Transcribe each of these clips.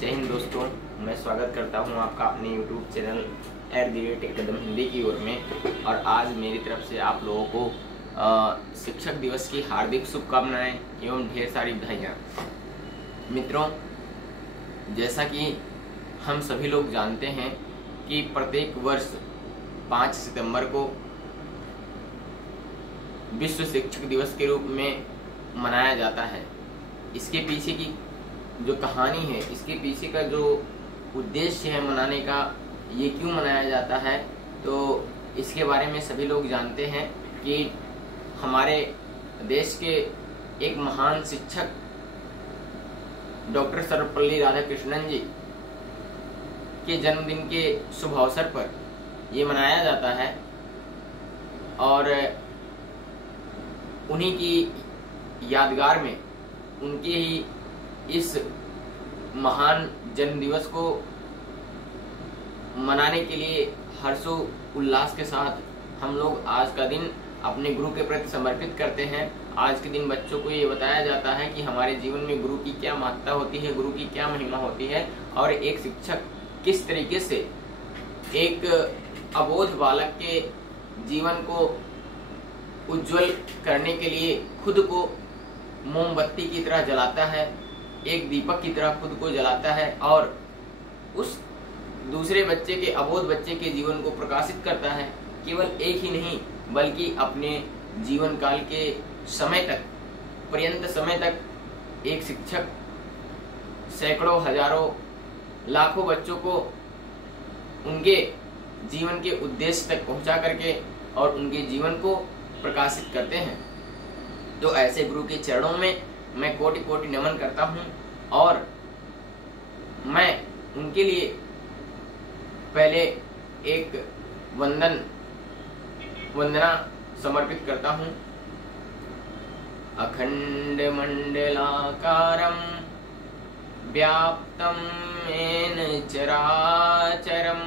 जय हिंद दोस्तों, मैं स्वागत करता हूं आपका अपने YouTube चैनल @ कदम हिंदी की ओर में। और आज मेरी तरफ से आप लोगों को शिक्षक दिवस की हार्दिक शुभकामनाएं एवं ढेर सारी बधाइयाँ। मित्रों, जैसा कि हम सभी लोग जानते हैं कि प्रत्येक वर्ष 5 सितंबर को विश्व शिक्षक दिवस के रूप में मनाया जाता है। इसके पीछे की जो कहानी है, इसके पीछे का जो उद्देश्य है मनाने का, ये क्यों मनाया जाता है, तो इसके बारे में सभी लोग जानते हैं कि हमारे देश के एक महान शिक्षक डॉक्टर सर्वपल्ली राधाकृष्णन जी के जन्मदिन के शुभ अवसर पर ये मनाया जाता है। और उन्हीं की यादगार में उनके ही इस महान जन्म दिवस को मनाने के लिए हर्षो उल्लास के साथ हम लोग आज का दिन अपने गुरु के प्रति समर्पित करते हैं। आज के दिन बच्चों को ये बताया जाता है कि हमारे जीवन में गुरु की क्या महत्ता होती है, गुरु की क्या महिमा होती है, और एक शिक्षक किस तरीके से एक अबोध बालक के जीवन को उज्जवल करने के लिए खुद को मोमबत्ती की तरह जलाता है, एक दीपक की तरह खुद को जलाता है और उस दूसरे बच्चे के, अबोध बच्चे के जीवन को प्रकाशित करता है। केवल एक ही नहीं बल्कि अपने जीवन काल के समय तक, पर्यंत समय तक एक शिक्षक सैकड़ों, हजारों, लाखों बच्चों को उनके जीवन के उद्देश्य तक पहुंचा करके और उनके जीवन को प्रकाशित करते हैं। तो ऐसे गुरु के चरणों में मैं कोटि कोटि नमन करता हूं और मैं उनके लिए पहले एक वंदना समर्पित करता हूं। अखंड मंडलाकारं व्याप्तं येन चराचरं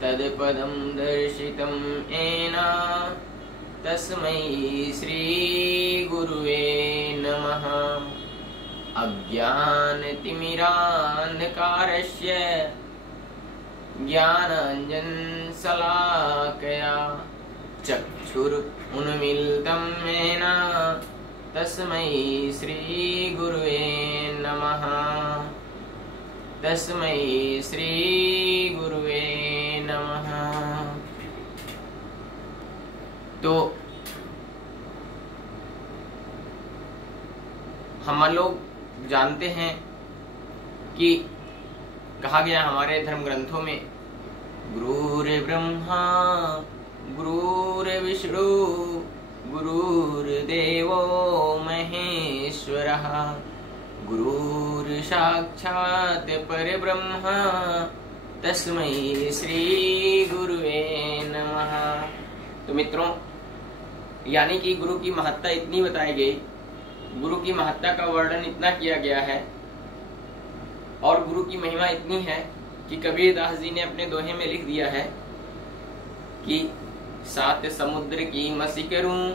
तत्पदं दर्शितं येन तस्मै श्री गुरुवे नमः। अज्ञानतिमिरान्धकारस्य ज्ञानाञ्जनशलाकया चक्षुरुन्मीलितं येन तस्मै श्री गुरुवे नमः। तस्मै श्री गुरुवे नमः। तो हम लोग जानते हैं कि कहा गया हमारे धर्म ग्रंथों में, गुरुर्ब्रह्मा गुरुर्विष्णु गुरुर्देवो महेश्वरः गुरुर्साक्षात् परब्रह्म तस्मै श्री गुरुवे नमः। तो मित्रों, यानी कि गुरु की महत्ता इतनी बताई गई, गुरु की महत्ता का वर्णन इतना किया गया है और गुरु की महिमा इतनी है कि कबीरदास जी ने अपने दोहे में लिख दिया है कि 7 समुद्र की मसी करूं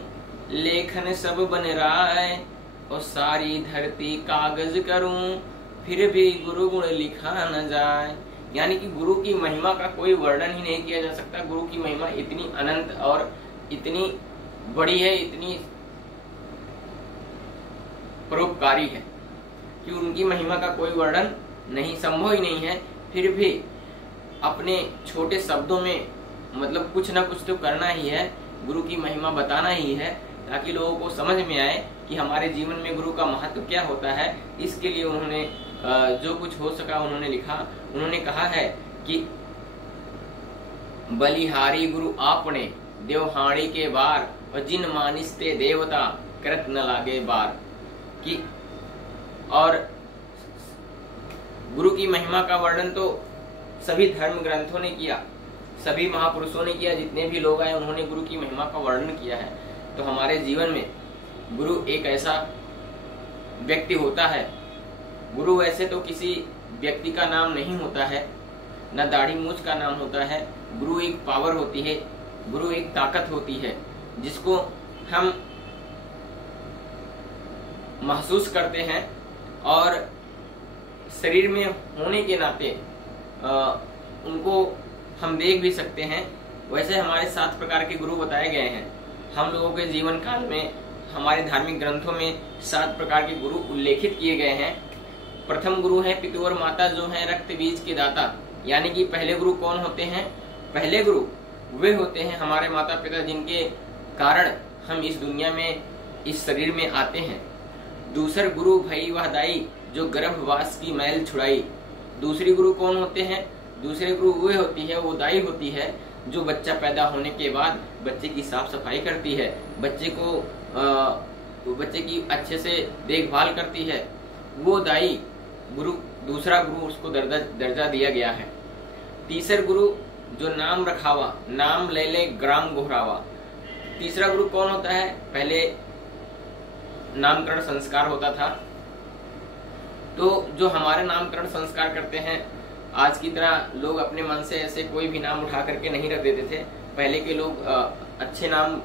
लेखन सब बन राय और सारी धरती कागज करूं फिर भी गुरु गुण लिखा न जाए। यानी कि गुरु की महिमा का कोई वर्णन ही नहीं किया जा सकता। गुरु की महिमा इतनी अनंत और इतनी बड़ी है, इतनी परोपकारी है कि उनकी महिमा का कोई वर्णन नहीं, संभव ही नहीं है। फिर भी अपने छोटे शब्दों में मतलब कुछ ना कुछ तो करना ही है, गुरु की महिमा बताना ही है, ताकि लोगों को समझ में आए कि हमारे जीवन में गुरु का महत्व क्या होता है। इसके लिए उन्होंने जो कुछ हो सका उन्होंने लिखा। उन्होंने कहा है कि बलिहारी गुरु आपने देवहाड़ी के बार और जिन मानिस्ते देवता करत न लागे बार कि, और गुरु की महिमा का वर्णन तो सभी धर्म ग्रंथों ने किया, सभी महापुरुषों ने किया, जितने भी लोग आए उन्होंने गुरु की महिमा का वर्णन किया है। तो हमारे जीवन में गुरु एक ऐसा व्यक्ति होता है। गुरु वैसे तो किसी व्यक्ति का नाम नहीं होता है, न दाढ़ी मूछ का नाम होता है। गुरु एक पावर होती है, गुरु एक ताकत होती है जिसको हम महसूस करते हैं और शरीर में होने के नाते उनको हम देख भी सकते हैं। वैसे हमारे 7 प्रकार के गुरु बताए गए हैं। हम लोगों के जीवन काल में हमारे धार्मिक ग्रंथों में 7 प्रकार के गुरु उल्लेखित किए गए हैं। प्रथम गुरु है पिता और माता, जो है रक्त बीज के दाता। यानी कि पहले गुरु कौन होते हैं? पहले गुरु वे होते हैं हमारे माता पिता, जिनके कारण हम इस दुनिया में, इस शरीर में आते हैं। दूसर गुरु भई वह दाई, जो गर्भवास की मैल छुड़ाई। दूसरी गुरु कौन होते हैं? दूसरे गुरु वे होती है, वो दाई होती है, जो बच्चा पैदा होने के बाद बच्चे की साफ सफाई करती है, बच्चे की अच्छे से देखभाल करती है। वो दाई गुरु, दूसरा गुरु, उसको दर्जा दिया गया है। तीसर गुरु जो नाम रखावा, नाम ले ले ग्राम गोहरावा। तीसरा गुरु कौन होता है? पहले नामकरण संस्कार होता था, तो जो हमारे नामकरण संस्कार करते हैं, आज की तरह लोग अपने मन से ऐसे कोई भी नाम उठा करके नहीं रख देते थे। पहले के लोग अच्छे नाम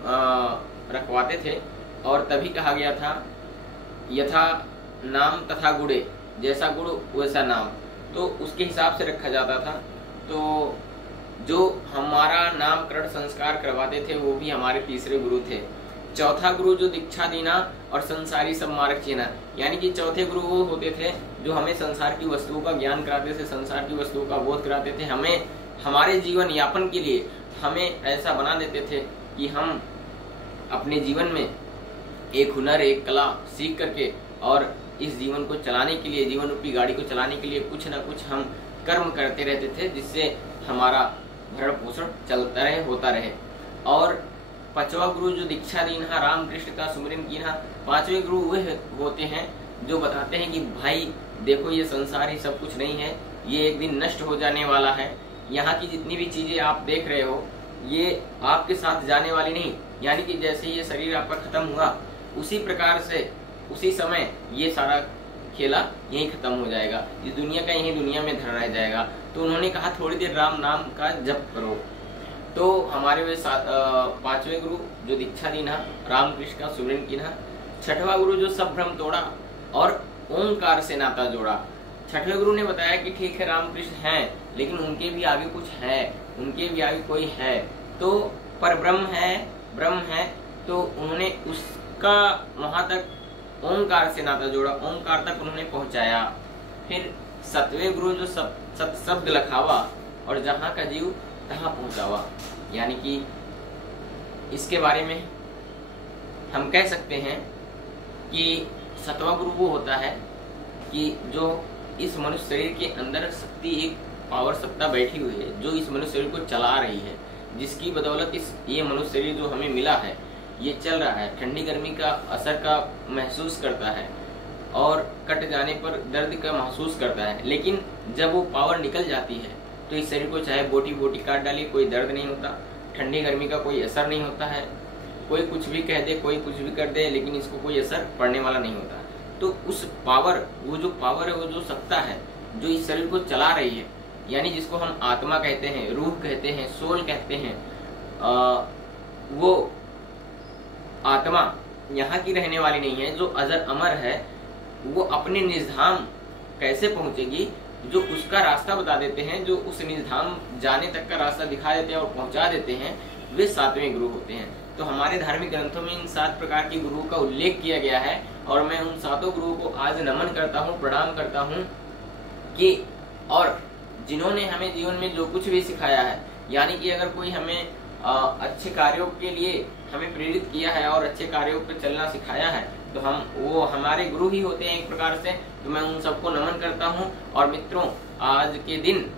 रखवाते थे, और तभी कहा गया था यथा नाम तथा गुणे, जैसा गुण वैसा नाम, तो उसके हिसाब से रखा जाता था। तो जो हमारा नामकरण संस्कार करवाते थे वो भी हमारे तीसरे गुरु थे। चौथा गुरु जो दीक्षा देना और संसारी सब मार्ग चीना, यानी कि चौथे गुरु वो होते थे जो हमें संसार की वस्तुओं का ज्ञान कराते थे, संसार की वस्तुओं का बोध कराते थे। हमें हमारे जीवन यापन के लिए हमें ऐसा बना देते थे कि हम अपने जीवन में एक हुनर, एक कला सीख करके और इस जीवन को चलाने के लिए, जीवन रूपी गाड़ी को चलाने के लिए कुछ ना कुछ हम कर्म करते रहते थे, जिससे हमारा भरण पोषण चलता रहे, होता रहे। और पांचवा गुरु जो दीक्षा दीना, राम कृष्ण का सुमिरन कीना। पांचवे गुरु वे होते हैं जो बताते हैं कि भाई देखो, ये संसार ही सब कुछ नहीं है, ये एक दिन नष्ट हो जाने वाला है। यहाँ की जितनी भी चीजें आप देख रहे हो, ये आपके साथ जाने वाली नहीं। यानी कि जैसे ये शरीर आपका खत्म हुआ, उसी प्रकार से उसी समय ये सारा खेला यही खत्म हो जाएगा, इस दुनिया का यही दुनिया में धर रह जाएगा। तो उन्होंने कहा थोड़ी देर राम नाम का जप करो। तो हमारे वे पांचवे गुरु जो दीक्षा दीना, राम कृष्ण का सुमिरन कीना। छठवा गुरु जो सब भ्रम तोड़ा और ओंकार से नाता जोड़ा। छठवें गुरु ने बताया कि ठीक है राम कृष्ण हैं, लेकिन उनके भी आगे कुछ है, उनके भी आगे कोई है, तो पर ब्रह्म है। तो उन्होंने उसका वहां तक ओंकार से नाता जोड़ा, ओंकार तक उन्होंने पहुंचाया। फिर सतवें गुरु जो सत शब्द लखावा और जहाँ का जीव तहाँ पहुंचावा। यानी कि इसके बारे में हम कह सकते हैं कि सतवां गुरु वो होता है कि जो इस मनुष्य शरीर के अंदर शक्ति, एक पावर सत्ता बैठी हुई है, जो इस मनुष्य शरीर को चला रही है, जिसकी बदौलत ये मनुष्य शरीर जो हमें मिला है ये चल रहा है, ठंडी गर्मी का असर का महसूस करता है और कट जाने पर दर्द का महसूस करता है। लेकिन जब वो पावर निकल जाती है तो इस शरीर को चाहे बोटी काट डालिए, कोई दर्द नहीं होता, ठंडी गर्मी का कोई असर नहीं होता है। कोई कुछ भी कह दे, कोई कुछ भी कर दे, लेकिन इसको कोई असर पड़ने वाला नहीं होता। तो उस पावर, वो जो पावर है, वो जो सत्ता है जो इस शरीर को चला रही है, यानी जिसको हम आत्मा कहते हैं, रूह कहते हैं, सोल कहते हैं, वो आत्मा यहाँ की रहने वाली नहीं है, जो अजर अमर है। वो अपने निजधाम कैसे पहुंचेगी, जो उसका रास्ता बता देते हैं, जो उस निजधाम जाने तक का रास्ता दिखा देते हैं और पहुंचा देते हैं, वे सातवें गुरु होते हैं। तो हमारे धार्मिक ग्रंथों में इन 7 प्रकार के गुरुओं का उल्लेख किया गया है और मैं उन 7 गुरुओं को आज नमन करता हूँ, प्रणाम करता हूँ कि और जिन्होंने हमें जीवन में जो कुछ भी सिखाया है, यानी कि अगर कोई हमें अच्छे कार्यों के लिए हमें प्रेरित किया है और अच्छे कार्यों पर चलना सिखाया है, तो वो हमारे गुरु ही होते हैं एक प्रकार से। तो मैं उन सबको नमन करता हूँ। और मित्रों, आज के दिन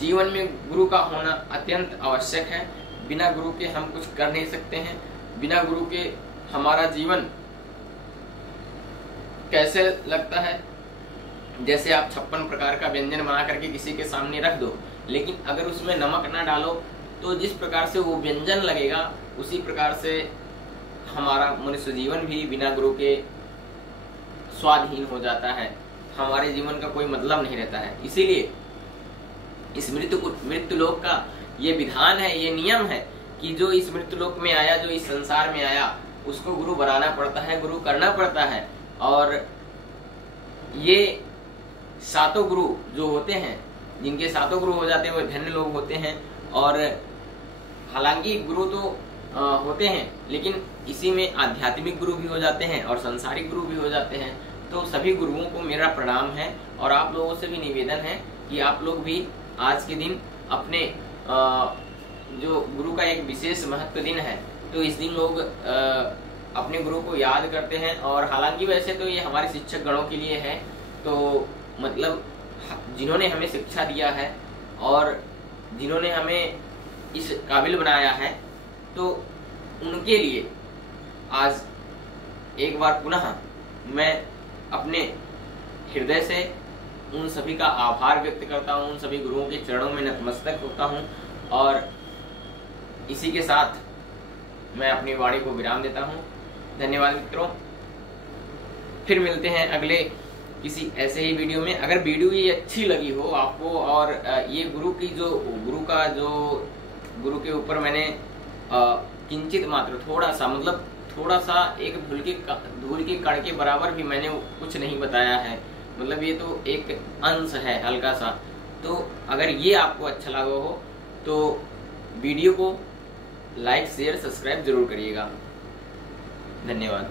जीवन में गुरु का होना अत्यंत आवश्यक है। बिना गुरु के हम कुछ कर नहीं सकते हैं। बिना गुरु के हमारा जीवन कैसे लगता है, जैसे आप 56 प्रकार का व्यंजन बना करके किसी के सामने रख दो, लेकिन अगर उसमें नमक ना डालो तो जिस प्रकार से वो व्यंजन लगेगा, उसी प्रकार से हमारा मनुष्य जीवन भी बिना गुरु के स्वादहीन हो जाता है। हमारे जीवन का कोई मतलब नहीं रहता है। इसीलिए इस मृत्यु लोक का ये विधान है, ये नियम है कि जो इस मृत्यु लोक में आया, जो इस संसार में आया, उसको गुरु बनाना पड़ता है, गुरु करना पड़ता है। और ये सातों गुरु जो होते हैं, जिनके सातों गुरु हो जाते हैं, वो धन्य लोग होते हैं। और हालांकि गुरु तो होते हैं, लेकिन इसी में आध्यात्मिक गुरु भी हो जाते हैं और संसारिक गुरु भी हो जाते हैं। तो सभी गुरुओं को मेरा प्रणाम है और आप लोगों से भी निवेदन है कि आप लोग भी आज के दिन अपने जो गुरु का एक विशेष महत्व दिन है, तो इस दिन लोग अपने गुरु को याद करते हैं। और हालांकि वैसे तो ये हमारे शिक्षक गणों के लिए है, तो मतलब जिन्होंने हमें शिक्षा दिया है और जिन्होंने हमें इस काबिल बनाया है, तो उनके लिए आज एक बार पुनः मैं अपने हृदय से उन सभी का आभार व्यक्त करता हूँ, उन सभी गुरुओं के चरणों में नतमस्तक होता हूँ। और इसी के साथ मैं अपनी वाणी को विराम देता हूँ। धन्यवाद मित्रों, फिर मिलते हैं अगले किसी ऐसे ही वीडियो में। अगर वीडियो ये अच्छी लगी हो आपको और ये गुरु के ऊपर मैंने किंचित मात्र थोड़ा सा एक धूल के कण के बराबर भी मैंने कुछ नहीं बताया है, मतलब ये तो एक अंश है हल्का सा। तो अगर ये आपको अच्छा लगा हो तो वीडियो को लाइक शेयर सब्सक्राइब जरूर करिएगा। धन्यवाद।